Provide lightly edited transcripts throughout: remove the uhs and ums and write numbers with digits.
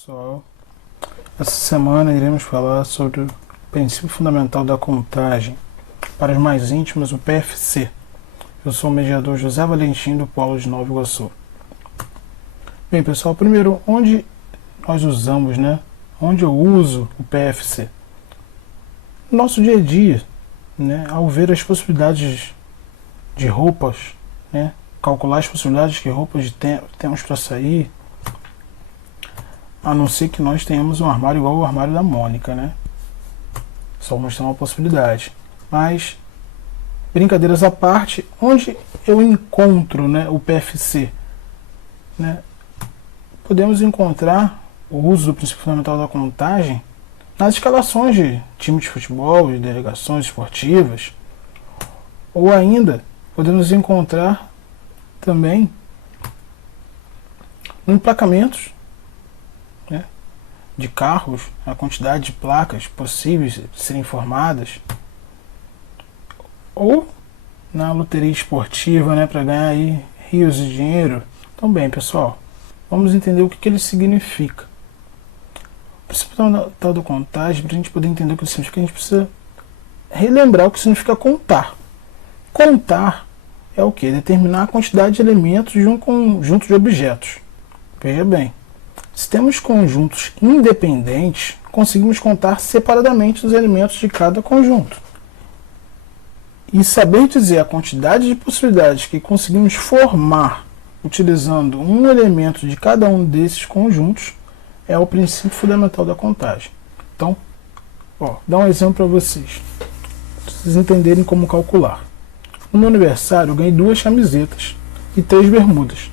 Pessoal, essa semana iremos falar sobre o princípio fundamental da contagem para os mais íntimos, o PFC. Eu sou o mediador José Valentim do Polo de Nova Iguaçu. Bem, pessoal, primeiro, onde nós usamos, onde eu uso o PFC? No nosso dia a dia, ao ver as possibilidades de roupas, calcular as possibilidades que roupas temos para sair, a não ser que nós tenhamos um armário igual ao armário da Mônica, Só mostrar uma possibilidade. Mas, brincadeiras à parte, onde eu encontro o PFC? Podemos encontrar o uso do princípio fundamental da contagem nas escalações de time de futebol, de delegações esportivas, ou ainda podemos encontrar também em emplacamentos de carros, a quantidade de placas possíveis de serem formadas, ou na loteria esportiva, para ganhar aí rios de dinheiro. Então, bem, pessoal, vamos entender o que ele significa. O princípio fundamental da contagem, para a gente poder entender o que ele significa, a gente precisa relembrar o que significa contar. Contar é o que? Determinar a quantidade de elementos de um conjunto de objetos. Veja bem, se temos conjuntos independentes, conseguimos contar separadamente os elementos de cada conjunto. E saber dizer a quantidade de possibilidades que conseguimos formar utilizando um elemento de cada um desses conjuntos é o princípio fundamental da contagem. Então, dá um exemplo para vocês entenderem como calcular. No meu aniversário, eu ganhei 2 camisetas e 3 bermudas.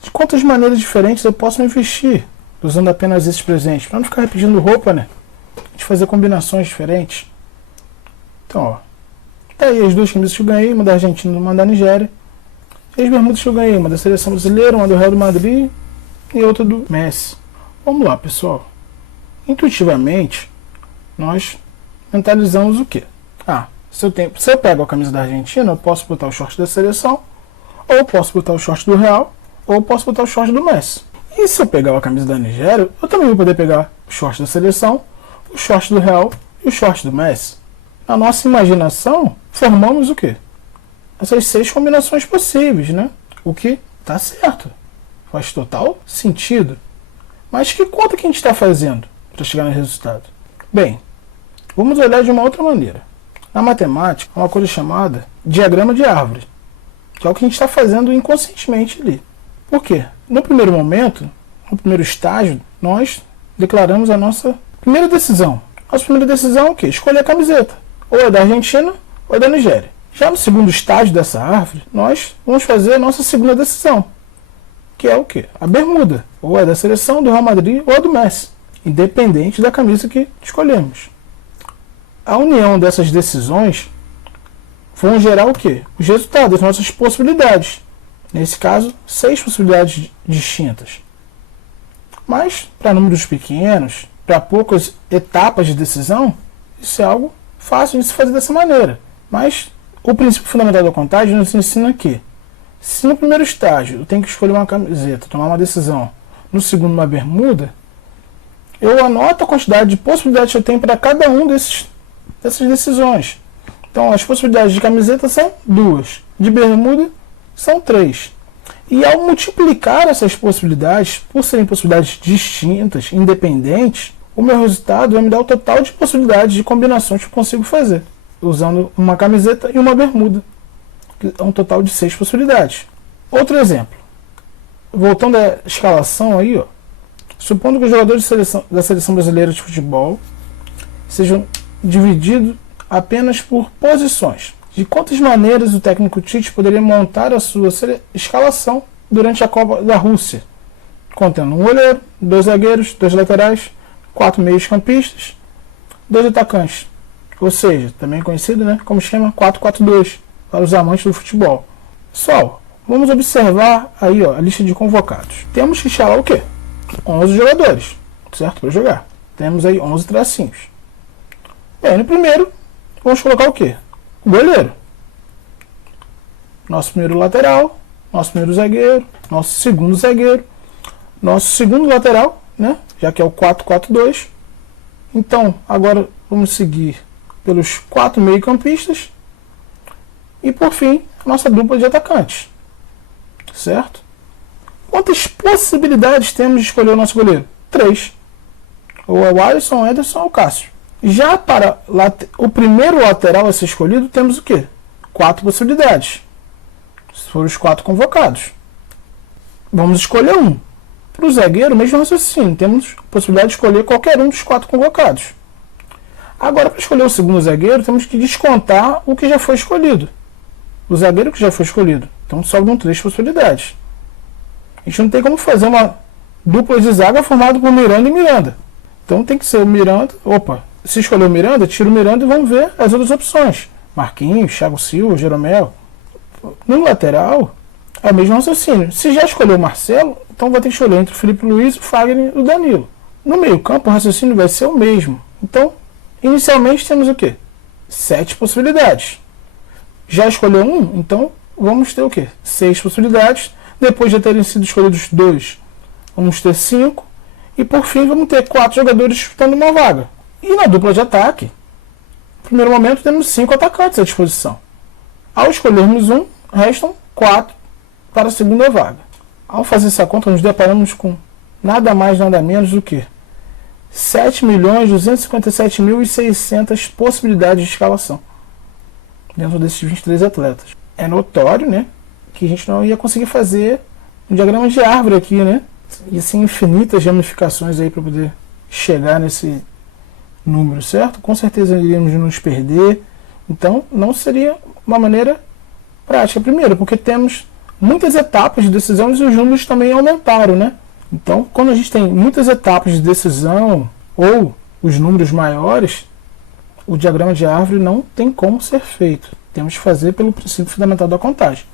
De quantas maneiras diferentes eu posso me vestir usando apenas esses presentes? Para não ficar repetindo roupa, A gente fazer combinações diferentes. Então, tá aí as 2 camisas que eu ganhei, uma da Argentina e uma da Nigéria. E as bermudas que eu ganhei, uma da seleção brasileira, uma do Real Madrid e outra do Messi. Vamos lá, pessoal. Intuitivamente, nós mentalizamos o quê? Se eu pego a camisa da Argentina, eu posso botar o short da seleção, ou eu posso botar o short do Real, ou eu posso botar o short do Messi. E se eu pegar a camisa da Nigéria, eu também vou poder pegar o short da seleção, o short do Real e o short do Messi. Na nossa imaginação, formamos o quê? Essas 6 combinações possíveis, O que está certo. Faz total sentido. Mas que conta que a gente está fazendo para chegar no resultado? Bem, vamos olhar de uma outra maneira. Na matemática, há uma coisa chamada diagrama de árvore, que é o que a gente está fazendo inconscientemente ali. Por quê? No primeiro momento, no primeiro estágio, nós declaramos a nossa primeira decisão. Nossa primeira decisão é o quê? Escolher a camiseta. Ou é da Argentina ou é da Nigéria. Já no segundo estágio dessa árvore, nós vamos fazer a nossa segunda decisão, que é o quê? A bermuda. Ou é da seleção, do Real Madrid ou é do Messi, independente da camisa que escolhemos. A união dessas decisões vão gerar o quê? Os resultados, as nossas possibilidades. Nesse caso, 6 possibilidades distintas. Mas, para números pequenos, para poucas etapas de decisão, isso é algo fácil de se fazer dessa maneira. Mas o princípio fundamental da contagem nos ensina que, se no primeiro estágio eu tenho que escolher uma camiseta, tomar uma decisão, no segundo uma bermuda, eu anoto a quantidade de possibilidades que eu tenho para cada um dessas decisões. Então, as possibilidades de camiseta são 2, de bermuda são 3. E ao multiplicar essas possibilidades, por serem possibilidades distintas, independentes, o meu resultado vai me dar o total de possibilidades de combinações que eu consigo fazer, usando uma camiseta e uma bermuda, que é um total de 6 possibilidades. Outro exemplo. Voltando à escalação aí, supondo que os jogadores da seleção brasileira de futebol sejam divididos apenas por posições. De quantas maneiras o técnico Tite poderia montar a sua escalação durante a Copa da Rússia? Contendo um goleiro, 2 zagueiros, 2 laterais, 4 meios-campistas, 2 atacantes. Ou seja, também conhecido como esquema 4-4-2 para os amantes do futebol. Pessoal, vamos observar aí a lista de convocados. Temos que escalar o quê? 11 jogadores, certo? Para jogar. Temos aí 11 tracinhos. Bem, no primeiro, vamos colocar o quê? O goleiro. Nosso primeiro lateral, nosso primeiro zagueiro, nosso segundo zagueiro, nosso segundo lateral, né? Já que é o 4-4-2. Então, agora vamos seguir pelos 4 meio-campistas. E, por fim, a nossa dupla de atacantes. Certo? Quantas possibilidades temos de escolher o nosso goleiro? 3. Ou é o Alisson, o Ederson ou o Cássio. Já para o primeiro lateral a ser escolhido, temos o quê? 4 possibilidades. Se foram os 4 convocados. Vamos escolher um. Para o zagueiro, mesmo raciocínio. Temos a possibilidade de escolher qualquer um dos 4 convocados. Agora, para escolher o segundo zagueiro, temos que descontar o que já foi escolhido. O zagueiro que já foi escolhido. Então, sobram 3 possibilidades. A gente não tem como fazer uma dupla de zaga formada por Miranda e Miranda. Então, tem que ser o Miranda. Opa, se escolher o Miranda, tira o Miranda e vamos ver as outras opções. Marquinhos, Thiago Silva, Jeromel. No lateral, é o mesmo raciocínio. Se já escolheu o Marcelo, então vai ter que escolher entre o Felipe Luiz, o Fagner e o Danilo. No meio-campo, o raciocínio vai ser o mesmo. Então, inicialmente temos o quê? 7 possibilidades. Já escolheu um, então vamos ter o quê? 6 possibilidades. Depois de terem sido escolhidos 2, vamos ter 5. E por fim, vamos ter 4 jogadores disputando uma vaga. E na dupla de ataque, no primeiro momento, temos 5 atacantes à disposição. Ao escolhermos um, restam 4 para a segunda vaga. Ao fazer essa conta, nos deparamos com nada mais, nada menos do que 7.257.600 possibilidades de escalação dentro desses 23 atletas. É notório, né, que a gente não ia conseguir fazer um diagrama de árvore aqui, né? E assim, infinitas ramificações aí para poder chegar nesse número, certo? Com certeza iríamos nos perder. Então, não seria uma maneira prática. Primeiro, porque temos muitas etapas de decisão e os números também aumentaram, né? Então, quando a gente tem muitas etapas de decisão ou os números maiores, o diagrama de árvore não tem como ser feito. Temos que fazer pelo princípio fundamental da contagem.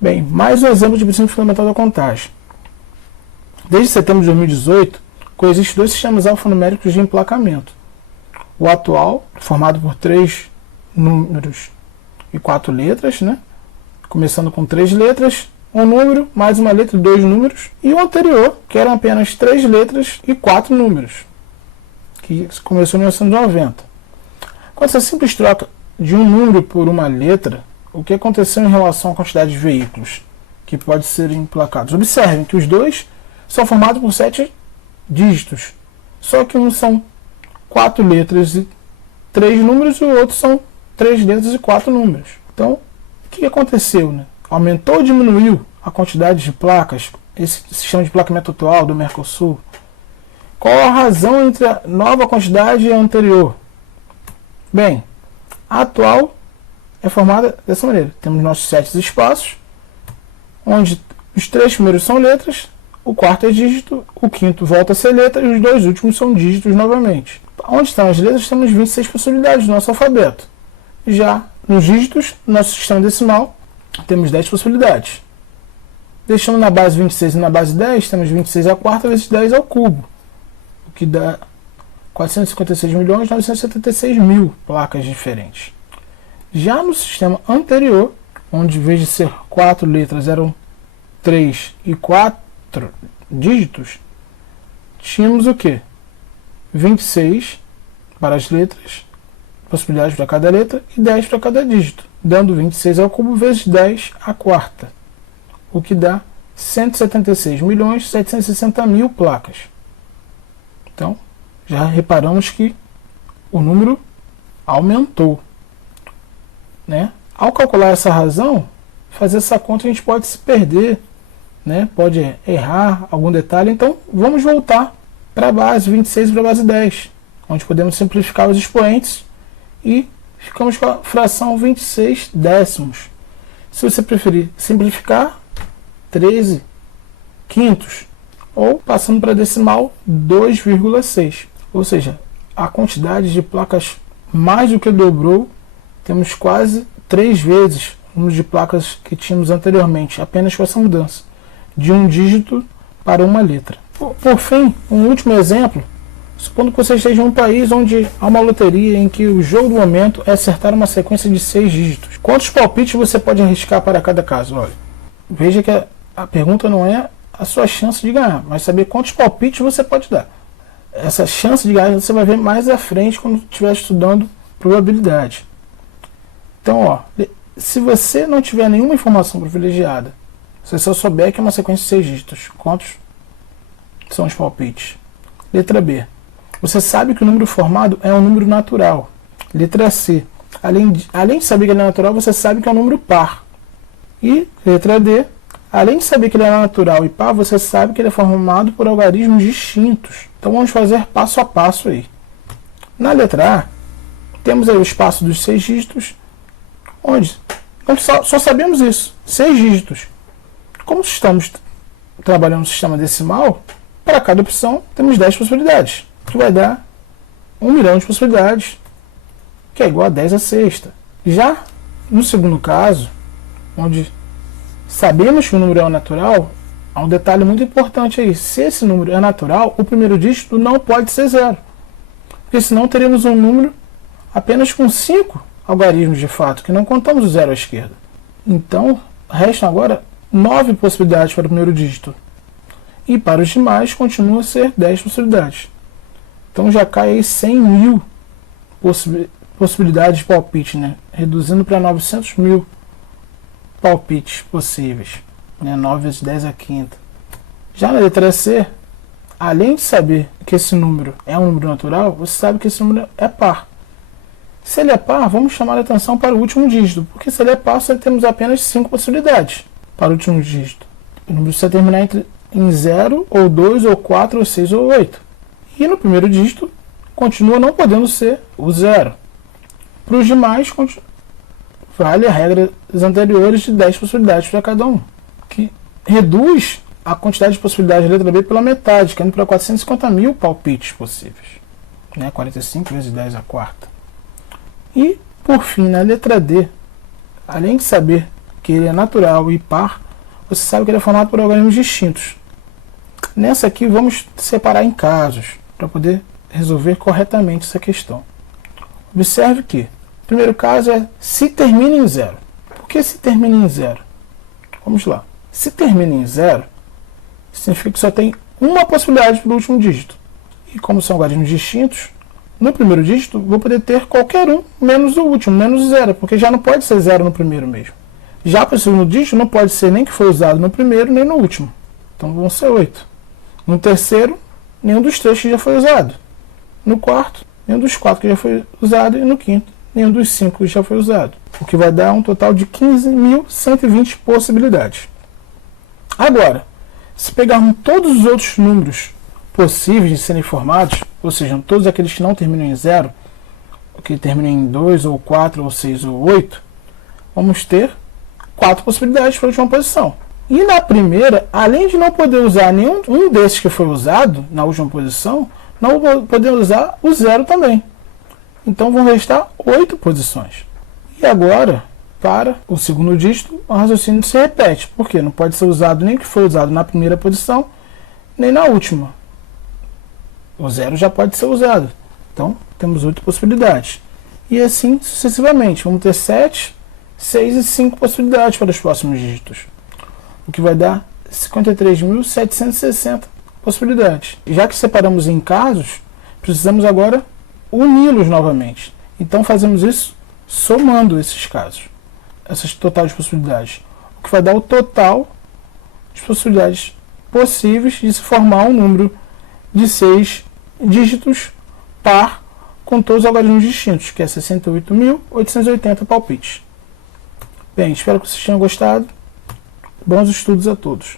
Bem, mais um exemplo de princípio fundamental da contagem. Desde setembro de 2018, coexistem 2 sistemas alfanuméricos de emplacamento. O atual, formado por 3 números e 4 letras, né? Começando com 3 letras, um número, mais uma letra e 2 números. E o anterior, que eram apenas 3 letras e 4 números, que começou em 1990. Com essa simples troca de um número por uma letra, o que aconteceu em relação à quantidade de veículos que podem ser emplacados? Observem que os dois são formados por 7 dígitos, só que um são 4 letras e 3 números e o outro são 3 letras e 4 números. Então, o que aconteceu, né? Aumentou ou diminuiu a quantidade de placas, esse sistema de emplacamento atual do Mercosul? Qual a razão entre a nova quantidade e a anterior? Bem, a atual é formada dessa maneira. Temos nossos 7 espaços, onde os 3 primeiros são letras, o quarto é dígito, o quinto volta a ser letra e os 2 últimos são dígitos novamente. Onde estão as letras, temos 26 possibilidades no nosso alfabeto. Já nos dígitos, no nosso sistema decimal, temos 10 possibilidades. Deixando na base 26 e na base 10, temos 26 à quarta vezes 10 ao cubo, o que dá 456.976.000 placas diferentes. Já no sistema anterior, onde em vez de ser 4 letras eram 3 e 4 dígitos, tínhamos o que? 26 para as letras, possibilidades para cada letra, e 10 para cada dígito, dando 26 ao cubo vezes 10 à quarta, o que dá 176.760.000 placas. Então, já reparamos que o número aumentou, né? Ao calcular essa razão, fazer essa conta a gente pode se perder, né? Pode errar algum detalhe. Então vamos voltar para a base 26 e para a base 10, onde podemos simplificar os expoentes e ficamos com a fração 26 décimos. Se você preferir simplificar, 13 quintos, ou passando para decimal, 2,6. Ou seja, a quantidade de placas mais do que dobrou. Temos quase 3 vezes o número de placas que tínhamos anteriormente, apenas com essa mudança de um dígito para uma letra. Por fim, um último exemplo. Supondo que você esteja em um país onde há uma loteria em que o jogo do momento é acertar uma sequência de 6 dígitos. Quantos palpites você pode arriscar para cada caso? Olha, veja que a pergunta não é a sua chance de ganhar, mas saber quantos palpites você pode dar. Essa chance de ganhar você vai ver mais à frente quando estiver estudando probabilidade. Então, ó, se você não tiver nenhuma informação privilegiada, se você só souber que é uma sequência de 6 dígitos, quantos são os palpites? Letra B. Você sabe que o número formado é um número natural. Letra C. Além de saber que ele é natural, você sabe que é um número par. E letra D. Além de saber que ele é natural e par, você sabe que ele é formado por algarismos distintos. Então vamos fazer passo a passo aí. Na letra A, temos aí o espaço dos 6 dígitos, onde só sabemos isso, 6 dígitos. Como estamos trabalhando no sistema decimal, para cada opção temos 10 possibilidades, que vai dar 1 milhão de possibilidades, que é igual a 10 à sexta. Já no segundo caso, onde sabemos que o número é natural, há um detalhe muito importante aí. Se esse número é natural, o primeiro dígito não pode ser 0. Porque senão teríamos um número apenas com 5 algarismos de fato, que não contamos o 0 à esquerda. Então, restam agora 9 possibilidades para o primeiro dígito. E para os demais, continua a ser 10 possibilidades. Então já cai aí 100 mil possibilidades de palpite, né? Reduzindo para 900 mil palpites possíveis, né? 9 vezes 10 à quinta. Já na letra C, além de saber que esse número é um número natural, você sabe que esse número é par. Se ele é par, vamos chamar a atenção para o último dígito, porque se ele é par, só temos apenas 5 possibilidades para o último dígito. O número precisa terminar em 0, ou 2, ou 4, ou 6, ou 8. E no primeiro dígito, continua não podendo ser o 0. Para os demais, vale a regra das anteriores de 10 possibilidades para cada um, que reduz a quantidade de possibilidades da letra B pela metade, caindo para 450 mil palpites possíveis, né? 45 vezes 10 à quarta. E, por fim, na letra D, além de saber que ele é natural e par, você sabe que ele é formado por algarismos distintos. Nessa aqui, vamos separar em casos, para poder resolver corretamente essa questão. Observe que o primeiro caso é se termina em 0. Por que se termina em 0? Vamos lá. Se termina em 0, significa que só tem uma possibilidade para o último dígito. E como são algarismos distintos, no primeiro dígito vou poder ter qualquer um, menos o último, menos 0, porque já não pode ser 0 no primeiro mesmo. Já para o segundo dígito não pode ser nem que foi usado no primeiro, nem no último. Então vão ser 8. No terceiro, nenhum dos 3 que já foi usado. No quarto, nenhum dos 4 que já foi usado. E no quinto, nenhum dos 5 que já foi usado. O que vai dar um total de 15.120 possibilidades. Agora, se pegarmos todos os outros números possíveis de serem formados, ou seja, todos aqueles que não terminam em 0, que terminam em 2, ou 4, ou 6, ou 8, vamos ter 4 possibilidades para a última posição. E na primeira, além de não poder usar nenhum desses que foi usado na última posição, não vou poder usar o 0 também. Então vão restar 8 posições. E agora, para o segundo dígito, o raciocínio se repete, porque não pode ser usado nem que foi usado na primeira posição, nem na última. O 0 já pode ser usado. Então, temos 8 possibilidades. E assim sucessivamente. Vamos ter 7, 6 e 5 possibilidades para os próximos dígitos. O que vai dar 53.760 possibilidades. E já que separamos em casos, precisamos agora uni-los novamente. Então fazemos isso somando esses casos, essas totais possibilidades. O que vai dar o total de possibilidades possíveis de se formar um número de 6 dígitos par com todos os algarismos distintos, que é 68.880 palpites. Bem, espero que vocês tenham gostado. Bons estudos a todos.